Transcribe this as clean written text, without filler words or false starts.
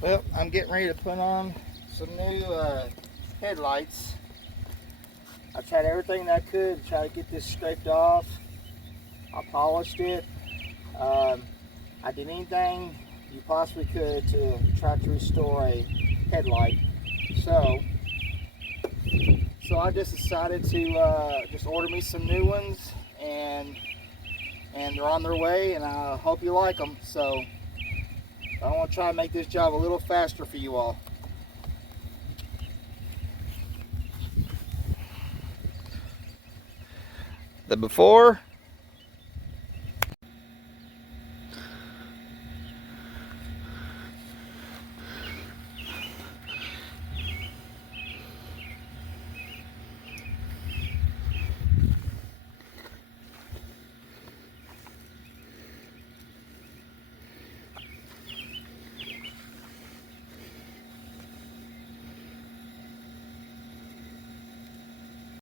Well, I'm getting ready to put on some new headlights. I tried everything I could to try to get this scraped off. I polished it. I did anything you possibly could to try to restore a headlight. So I just decided to just order me some new ones, and they're on their way, and I hope you like them. So I want to try and make this job a little faster for you all. The before